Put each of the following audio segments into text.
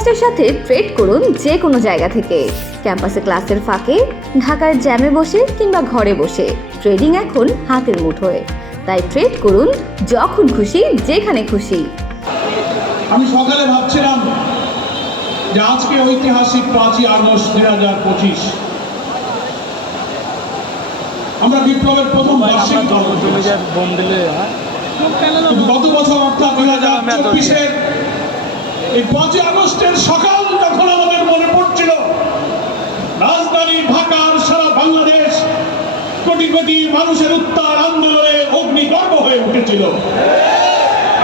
ফার্স্টের সাথে ট্রেড করুন যে কোনো জায়গা থেকে। ক্যাম্পাসে ক্লাসের ফাঁকে, ঢাকার জ্যামে বসে কিংবা ঘরে বসে ট্রেডিং এখন হাতের মুঠোয়। তাই ট্রেড করুন যখন খুশি, যেখানে খুশি। আমি সকালে ভাবছিলাম যে আজকে ঐতিহাসিক 5ই আগস্ট 2025 আমরা বিপ্লবের প্রথম বার্ষিক গত বছর অর্থাৎ 2024-এর এই 5ই আগস্টের সকাল যখন আমাদের মনে পড়ছিল, রাজধানী ঢাকার সারা বাংলাদেশ কোটি কোটি মানুষের উত্তাল আন্দোলনে অগ্নিগর্ভ হয়ে উঠেছিল।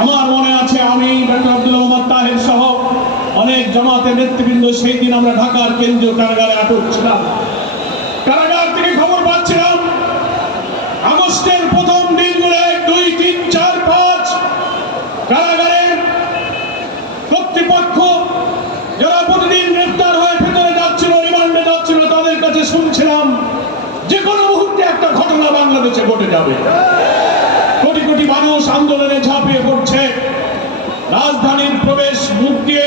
আমার মনে আছে আমি ডক্টর আব্দুল মোহাম্মদ তাহের সহ অনেক জামাতের নেতৃবৃন্দ সেই দিন আমরা ঢাকার কেন্দ্রীয় কারাগারে আটক ছিলাম। কারাগার থেকে খবর পাচ্ছিলাম আগস্টের প্রথম দিনগুলো 1, 2, 3, 4, 5 কারাগারের কর্তৃপক্ষ যারা প্রতিদিন গ্রেফতার হয়ে ভেতরে যাচ্ছিল, রিমান্ডে যাচ্ছিল, তাদের কাছে শুনছিলাম যে কোনো মুহূর্তে একটা ঘটনা বাংলাদেশে ঘটে যাবে। কোটি কোটি মানুষ আন্দোলনে ঝাঁপিয়ে পড়ছে। রাজধানীর প্রবেশ মুখ দিয়ে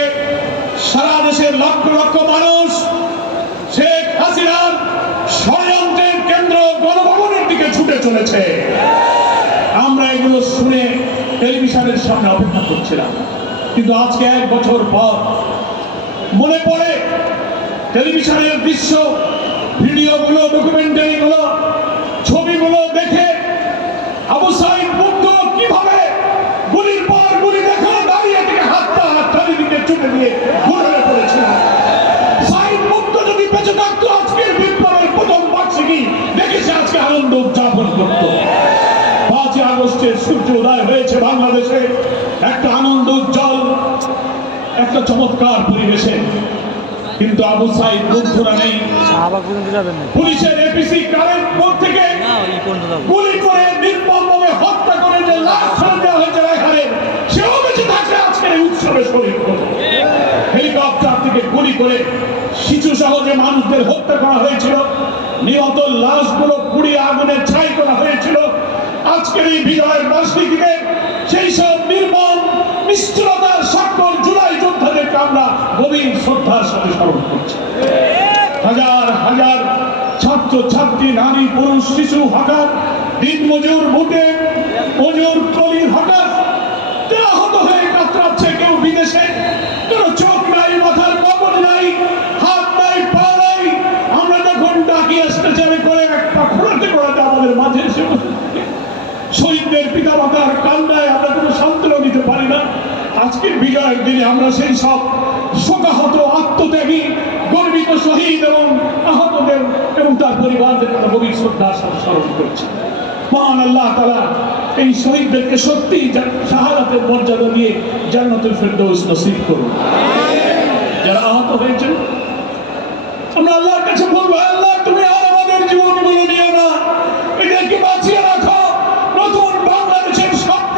সারা দেশের লক্ষ লক্ষ মানুষ শেখ হাসিনার ষড়যন্ত্রের কেন্দ্র গণভবনের দিকে ছুটে চলেছে। আমরা এগুলো শুনে টেলিভিশনের সামনে অপেক্ষা করছিলাম, কিন্তু আজকে 1 বছর পর মনে পড়ে টেলিভিশনের দৃশ্য, ভিডিওগুলো, ডকুমেন্টারিগুলো, ছবিগুলো দেখে আবু সাইদ মুগ্ধ কিভাবে গুলির পর গুলি দেখে দাঁড়িয়ে থেকে হাতটা চারিদিকে ছুটে দিয়ে ঘুরে পড়েছিলেন। সাইদ মুগ্ধ যদি বেঁচে থাকতো আজকের বিপ্লবের প্রথম বার্ষিকী দেখেছে আজকে আনন্দ উদযাপন করত। 5ই আগস্টের সূর্য উদয় হয়েছে বাংলাদেশে একটা আনন্দ উজ্জ্বল, একটা চমৎকার পরিবেশে, কিন্তু আবু সাইদ মুগ্ধরা নেই। পুলিশের এপিসি কারের পর থেকে গুলি করে নির্মমভাবে হত্যা করে যে লাশ ফেলে দেওয়া হয়েছে রায়হানে, সেও বেঁচে থাকলে আজকের এই উৎসবে শরীর করবে। হেলিকপ্টার থেকে গুলি করে শিশু সহ যে মানুষদের হত্যা করা হয়েছিল, নিহত লাশগুলো পুড়িয়ে আগুনে ছাই করা হয়েছিল, আজকের এই বিজয়ের বার্ষিকীতে সেই সব নির্মম নিষ্ঠুরতার সকল জুলাই যোদ্ধাদেরকে আমরা গভীর শ্রদ্ধার সাথে স্মরণ করছি। হাজার হাজার ছাত্র ছাত্রী, নারী পুরুষ, শিশু, হঠাৎ দিন মজুর, বুটে মজুর, কলির হঠাৎ আহত হয়ে কাতরাচ্ছে। কেউ বিদেশে, কেউ চোখ নাই, মাথার কবর নাই, হাত নাই, পা নাই। আমরা যখন ডাকি আসতে যাবে করে একটা ঘোরাতে ঘোরাতে আমাদের মাঝে এসে শহীদদের পিতা মাতার কান্নায় আমরা কোনো সান্ত্বনা দিতে পারি না। আজকের বিজয়ের দিনে আমরা সেই সব শোকাহত, আত্মত্যাগী, গর্বিত শহীদ এবং আহতদের এবং তার পরিবারদের আমরা গভীর শ্রদ্ধার সাথে স্মরণ করছি। মহান আল্লাহ তাআলা এই শহীদদেরকে সত্যি শাহাদাতের মর্যাদা দিয়ে জান্নাতুল ফেরদৌস নসিব করুন। যারা আহত হয়েছেন আমরা আল্লাহর কাছে বলবো, আল্লাহ তুমি আর আমাদের জীবনগুলো নিয়ে না, এদেরকে বাঁচিয়ে রাখো। নতুন বাংলাদেশের স্বপ্ন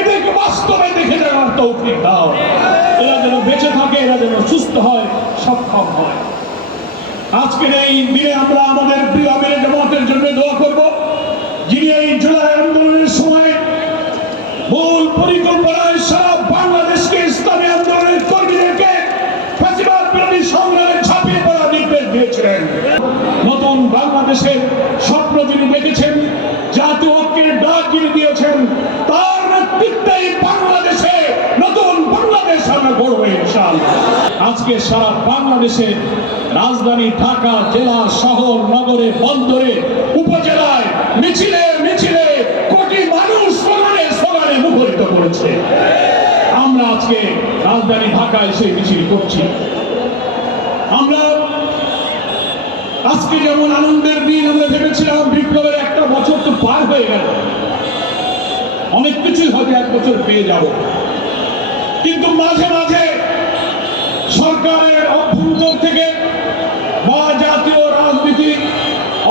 এদেরকে বাস্তবে দেখে যাওয়ার তৌফিক দাও। এরা যেন বেঁচে থাকে, এরা যেন সুস্থ হয়, সক্ষম হয়। আজকের এই দিনে আমরা আমাদের প্রিয় আমিরে জামাতের জন্য দোয়া করব, যিনি এই জুলাই আন্দোলনের সময় মূল পরিকল্পনায় সারা বাংলাদেশকে ইসলামী আন্দোলনের কর্মীদেরকে ফ্যাসিবাদ বিরোধী সংগ্রামে ঝাঁপিয়ে পড়ার নির্দেশ দিয়েছিলেন। নতুন বাংলাদেশের স্বপ্ন যিনি দেখেছেন, জাতীয় ঐক্যের ডাক যিনি দিয়েছেন, তার নেতৃত্বেই বাংলাদেশে নতুন বাংলাদেশ আমরা গড়ব ইনশাআল্লাহ। আজকে সারা বাংলাদেশে রাজধানী ঢাকা, জেলা, শহর, নগরে, বন্দরে, উপজেলায় মিছিলে মিছিলে কোটি মানুষ স্লোগানে মুখরিত করেছে। আমরা আজকে রাজধানী ঢাকায় সেই মিছিল করছি। আমরা আজকে যেমন আনন্দের দিন, আমরা ভেবেছিলাম বিপ্লবের 1 বছর তো পার হয়ে গেল, অনেক কিছুই হয়তো 1 বছর পেয়ে যাব, কিন্তু মাঝে মাঝে সরকারের অভ্যন্তর থেকে বা জাতীয় রাজনীতি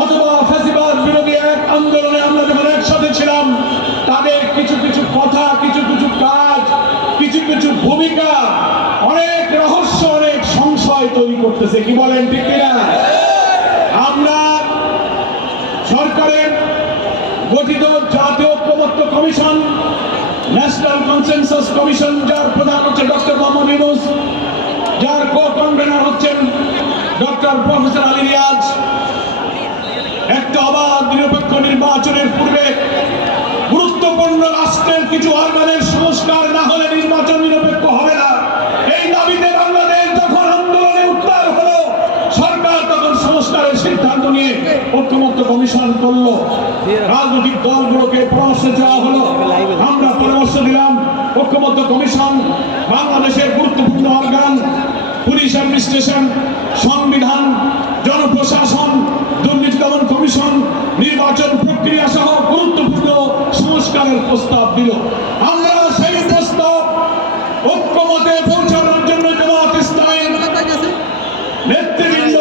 অথবা ফ্যাসিবাদ বিরোধী এক আন্দোলনে আমরা যখন একসাথে ছিলাম, তাদের কিছু কিছু কথা, কিছু কিছু কাজ, কিছু কিছু ভূমিকা অনেক রহস্য, অনেক সংশয় তৈরি করতেছে। কি বলেন, ঠিক কিনা? আমরা সরকারের গঠিত জাতীয় ঐক্যমত্য কমিশন, ন্যাশনাল কনসেনসাস কমিশন, যার প্রধান হচ্ছে ডক্টর মোহাম্মদ ইউনূস, যার কো-কনভেনর হচ্ছেন ডক্টর প্রফেসর আলী রিয়াজ। একটা অবাধ নিরপেক্ষ নির্বাচনের পূর্বে গুরুত্বপূর্ণ রাষ্ট্রের কিছু অর্গানের সংস্কার না হলে নির্বাচন নিরপেক্ষ হবে না, এই দাবিতে বাংলাদেশ যখন আন্দোলনে উত্তাল হলো, সরকার তখন সংস্কারের সিদ্ধান্ত নিয়ে ঐক্যমত্য কমিশন করলো। রাজনৈতিক দলগুলোকে পরামর্শ দেওয়া হলো, আমরা পরামর্শ দিলাম ঐক্যমত্য কমিশন বাংলাদেশের গুরুত্বপূর্ণ অর্গান, পুলিশ অ্যাডমিনিস্ট্রেশন, সংবিধান, জনপ্রশাসন, দুর্নীতি দমন কমিশন, নির্বাচন প্রক্রিয়া সহ গুরুত্বপূর্ণ সংস্কারের প্রস্তাব দিল। আমরা সেই প্রস্তাব ঐক্যমতে পৌঁছানোর জন্য জামায়াত ইসলামী নেতৃবৃন্দ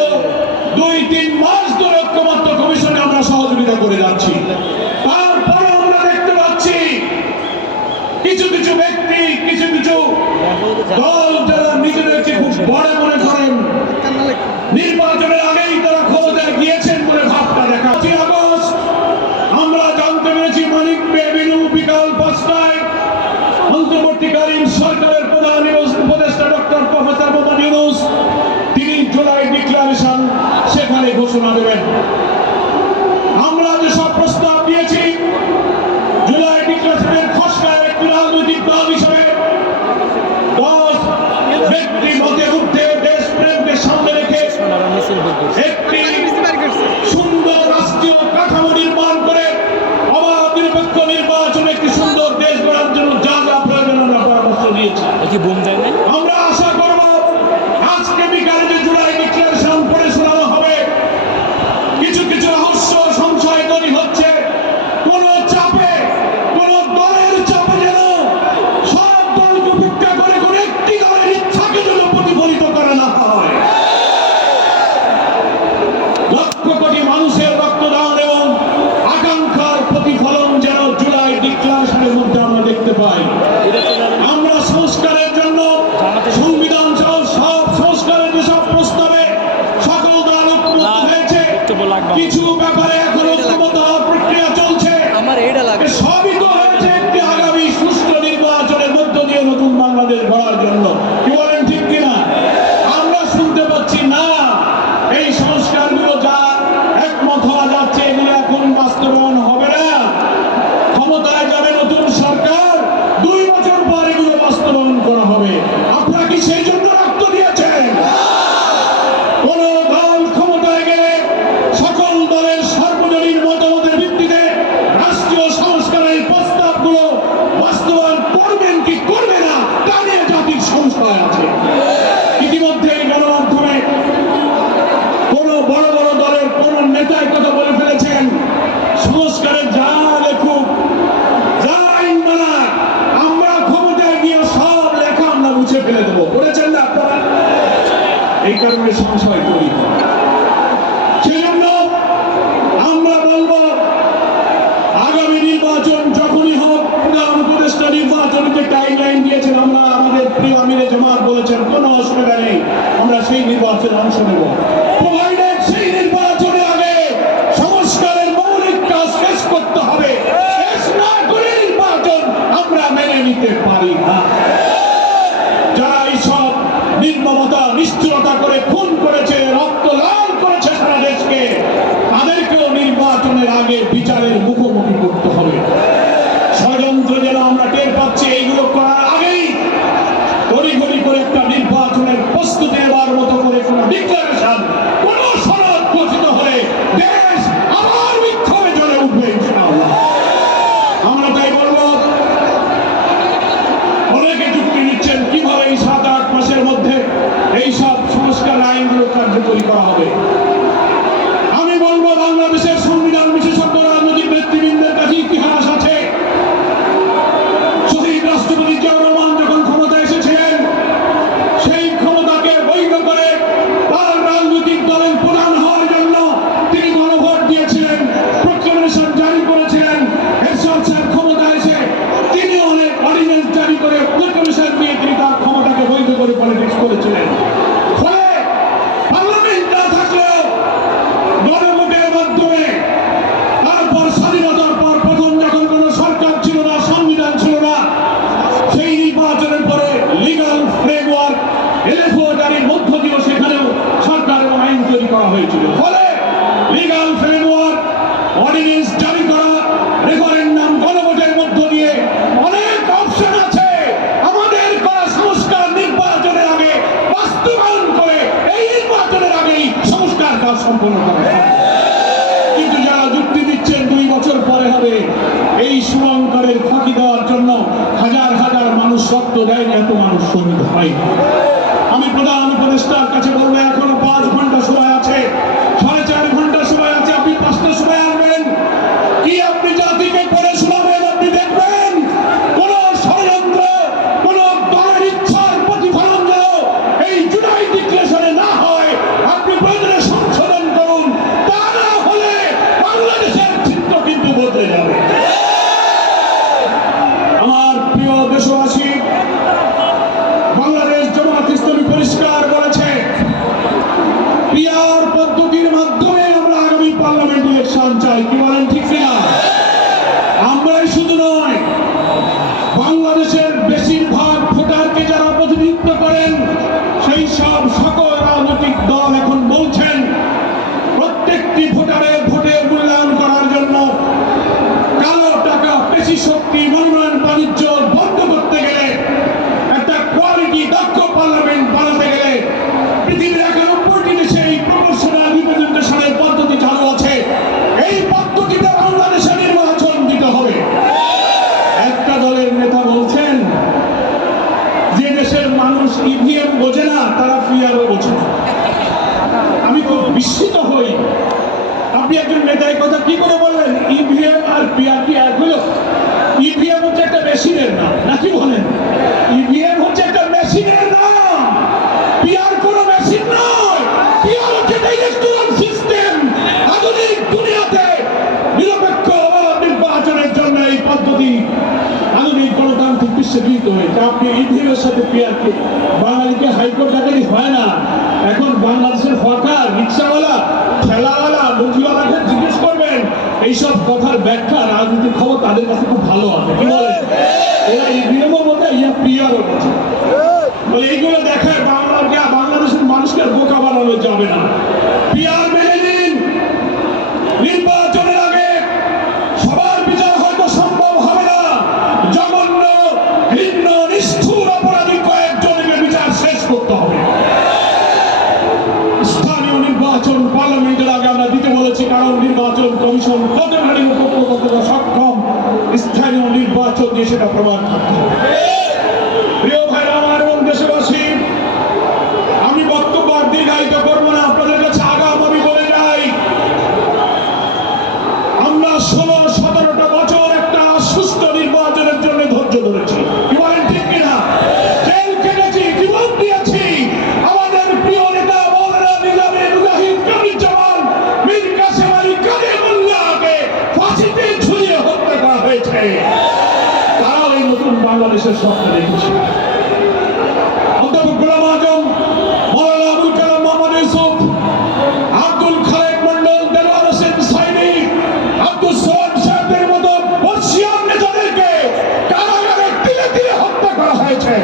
2-3 মাস ধরে ঐক্যমত্য কমিশনে আমরা সহযোগিতা করে যাচ্ছি। তারপরে আমরা দেখতে পাচ্ছি কিছু কিছু ব্যক্তি, কিছু কিছু দল যারা নিজেদেরকে খুব বড় মনে করেন, নির্বাচনের আগেই তারা ক্ষমতায় গিয়েছেন বলে ভাবটা দেখা। 5 আগস্ট আমরা জানতে পেরেছি মানিক এভিনিউ বিকাল 5টায় অন্তর্বর্তীকালীন সরকারের প্রধান উপদেষ্টা ডক্টর প্রফেসর মোহাম্মদ ইউনূস তিনি জুলাই ডিক্লারেশন সেখানে ঘোষণা দেবেন। আমরা যে সব প্রস্তাব দিয়েছি জুলাই ডিক্লারেশনের খসড়ায় একটি রাজনৈতিক দল হিসেবে 10 ব্যক্তি মধ্যে উঠতে দেশপ্রেমকে সামনে রেখে একটি সুন্দর রাষ্ট্রীয় কাঠামো নির্মাণ করে অবাধ নিরপেক্ষ নির্বাচনে একটি সুন্দর দেশ গড়ার জন্য যা যা প্রয়োজন আমরা পরামর্শ দিয়েছি। আমরা আশা করব আজকে বিকালে যে জুলাই ডিক্লারেশন পড়ে শোনানো হবে, কিছু কিছু রহস্য সংশয় তৈরি হচ্ছে, কোন চাপে, কোন দলের চাপে যেন সব দলকে উপেক্ষা করে কোন একটি দলের ইচ্ছাকে যেন প্রতিফলিত করে না হয়। লক্ষ কোটি মানুষের রক্তদান এবং আকাঙ্ক্ষার প্রতিফলন যেন জুলাই ডিক্লারেশনের মধ্যে আমরা দেখতে পাই। আমরা সংস্কারের জন্য সংবিধান সহ সব সংস্কারের যেসব প্রস্তাবে সকল দল ঐক্যমত হয়েছে, কিছু ব্যাপারে এখন ঐক্যমত হওয়ার প্রক্রিয়া চলছে, সবই তো হয়েছে একটি আগামী সুষ্ঠু নির্বাচনের মধ্য দিয়ে নতুন বাংলাদেশ গড়ার জন্য। কি বলেন, ঠিক কিনা? আমরা শুনতে পাচ্ছি না এই সংস্কারগুলো যা একমত হওয়া যাচ্ছে এগুলো এখন বাস্তবায়ন হবে না, ক্ষমতায় যাবে নতুন সরকার, 2 বছর পর এগুলো বাস্তবায়ন করা হবে। আপনারা কি সেই জন্য রক্ত দিয়েছেন? কোন দল ক্ষমতায় গেলে সকল দলের সর্বজনীন মতামতের ভিত্তিতে রাষ্ট্রীয় সংস্কারের প্রস্তাবগুলো বাস্তবায়ন করবেন কি করবে না তা নিয়ে জাতির সংস্কার জন্য তারা করে। কিন্তু যারা যুক্তি দিচ্ছেন 2 বছর পরে হবে, এই শুভঙ্করের ফাঁকি দেওয়ার জন্য হাজার হাজার মানুষ রক্ত দেয়, এত মানুষ শহীদ হয়। আমি প্রধান উপদেষ্টার কাছে বলবো, এখনো 5 ঘন্টা সময় আছে, 4.5 ঘন্টা সময় আছে, আপনি 5টার সময় আসবেন। কি আপনি জাতিকে পড়ে শোনাবেন? আপনি দেখবেন কোন ষড়যন্ত্র, কোন দলের ইচ্ছার প্রতিফলন যেন এই জুলাই ডিক্লেরেশনে না হয়। আপনি প্রয়োজনে সংশোধন করুন, তা না হলে বাংলাদেশের চিত্র কিন্তু বদলে যাবে। আমার প্রিয় দেশবাসী, বাংলাদেশ জামায়াত ইসলামী পরিষ্কার বলেছে, পিআর পদ্ধতির মাধ্যমে আমরা আগামী পার্লামেন্ট ইলেকশন চাই। কি বলেন, ঠিক কিনা? আমরাই শুধু নয়, বাংলাদেশের বেশিরভাগ ভোটারকে যারা প্রতিনিধিত্ব করেন সেই সব সকল রাজনৈতিক দল এখন বলছেন প্রত্যেকটি ভোটারের ভোটের মূল্যায়ন করার জন্য কালো টাকা, পেশি শক্তি, মনোনয়ন বাণিজ্য বন্ধ করতে গেলে, একটা কোয়ালিটি দক্ষ পার্লামেন্ট বানাতে গেলে পৃথিবীর 91টি দেশে এই প্রপোর্শনাল রিপ্রেজেন্টেশনের পদ্ধতি চালু আছে। এই পদ্ধতিতে বাংলাদেশে নির্বাচন দিতে হবে। একটা দলের নেতা বলছেন যে দেশের মানুষ ইভিএম বোঝে না, তারা পিআরও বোঝে না। আমি খুব বিস্মিত হই, আপনি একজন নেতার কথা কি করে বললেন? ইভিএম আর পিআর কি এক হলো? ইভিএম হচ্ছে একটা মেশিনের নাম, নাকি বলেন? ইভিএম হচ্ছে একটা মেশিনের নাম, পিআর কোনো মেশিন নয়। পিআর হচ্ছে ইলেকট্রাল সিস্টেম। আধুনিক দুনিয়াতে নিরপেক্ষ অবাধ নির্বাচনের জন্য এই পদ্ধতি আধুনিক গণতান্ত্রিক বিশ্বে গৃহীত হয়েছে। আপনি ইভিএম এর সাথে পিআর কে বাঙালিকে হাইকোর্ট ডাকাতি হয় না। এখন বাংলাদেশের হকার, রিক্সাওয়ালা, ঠেলাওয়ালা, মুরগিওয়ালাকে জিজ্ঞেস করবেন, এইসব কথার ব্যাখ্যা রাজনীতির খবর তাদের কাছে খুব ভালো আছে। কি বলে? এরা ইভিএমও বোঝে, পিআরও বোঝে। বলে এইগুলো দেখে বাংলাদেশের মানুষকে আর বোকা বানানো যাবে না। পিআর মেনে নিন। নির্বাচনের আগে সবার বিচার হয়তো সম্ভব হবে না। জঘন্য, ঘৃণ্য, নিষ্ঠুর অপরাধী কয়েকজনের বিচার শেষ করতে হবে। স্থানীয় নির্বাচন পার্লামেন্টের আগে আমরা দিতে বলেছি, কারণ নির্বাচন কমিশন কতখানি উপকৃত, কতটা সক্ষম স্থানীয় নির্বাচন দিয়ে সেটা প্রমাণ করতে হবে। প্রিয় ভাইরা আমার এবং দেশবাসী, আমি বক্তব্য আর দীর্ঘায়িত করবো না, আপনাদের কাছে আগাম আমি বলে যাই, আমরা 16-17টা বছর একটা সুস্থ নির্বাচনের জন্য ধৈর্য ধরেছি। কি বলেন, ঠিক কিনা? জেল কেটেছি, জীবন দিয়েছি। আমাদের প্রিয় নেতা মৌলানা নিজামী মুজাহিদ কামরুজ্জামান মীর কাসেম আলী কালিমুল্লাহকে ফাঁসিতে ঝুলিয়ে হত্যা করা হয়েছে। তারাও এই নতুন বাংলাদেশের স্বপ্ন দেখেছে। অধ্যাপক গোলাম আজম, মৌলানা আবুল কালাম মোহাম্মদ ইউসুফ, আব্দুল খালেক মন্ডল, দেলোয়ার হোসেন সাইনি, আব্দুল সোহাগ সাহেবের মতো বর্ষিয়ান নেতাদেরকে কারাগারে তিলে তিলে হত্যা করা হয়েছে।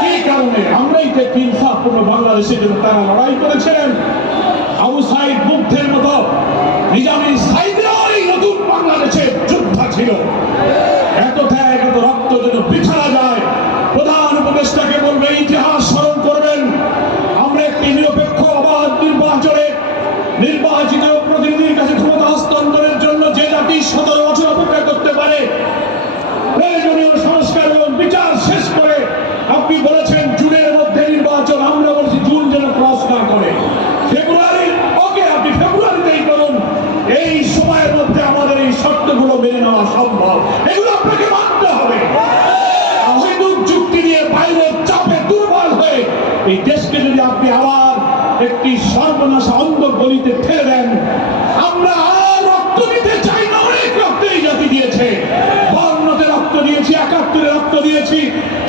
কি কারণে? আমরাই যে ইনসাফপূর্ণ বাংলাদেশের জন্য তারা লড়াই করেছিলেন। আবু সাইদ মুগ্ধের মতো নিজামী সাইদরাও এই নতুন বাংলাদেশের যোদ্ধা ছিল। এত ত্যাগ, এত রক্ত যেন বৃথা না যায়। প্রধান উপদেষ্টাকে বলবে, ইতিহাস স্মরণ করবেন। আমরা একটি নিরপেক্ষ অবাধ নির্বাচনে নির্বাচিত প্রতিনিধির কাছে ক্ষমতা হস্তান্তরের জন্য যে জাতি 17 বছর অপেক্ষা করতে পারে, প্রয়োজনীয় সংস্কার এবং বিচার শেষ করে আপনি বলেছেন জুনের মধ্যে নির্বাচন। আমরা বলছি জুন যেন ক্রস না করে, ফেব্রুয়ারির ওকে আপনি ফেব্রুয়ারিতেই করুন। এই সময়ের মধ্যে আমাদের এই শর্তগুলো মেনে নেওয়া সম্ভব, এগুলো আপনাকে মানতে হবে। অহেতুক যুক্তি দিয়ে বাইরের চাপে দুর্বল হয়ে এই দেশকে যদি আপনি আবার একটি সর্বনাশা অন্ধ গলিতে ঠেলে দেন, আমরা আর রক্ত দিতে চাই না। অনেক রক্ত এই জাতি দিয়েছে, 52-তে রক্ত দিয়েছি, 71-এ রক্ত দিয়েছি,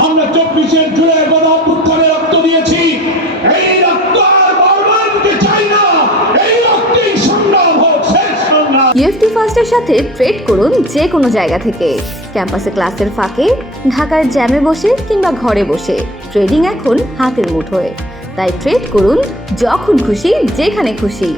আমরা 24-এর জুলাই গণ অভ্যুত্থানে রক্ত দিয়েছি। এই রক্ত আর বর্বাদ দিতে চাই না। এই রক্তেই সংগ্রাম হোক, শেষ সংগ্রাম। ইউএফটি ফার্স্টের সাথে ট্রেড করুন যে কোনো জায়গা থেকে। ক্যাম্পাসে ক্লাসের ফাঁকে, ঢাকার জ্যামে বসে কিংবা ঘরে বসে, ট্রেডিং এখন হাতের মুঠোয়। তাই ট্রেড করুন যখন খুশি, যেখানে খুশি।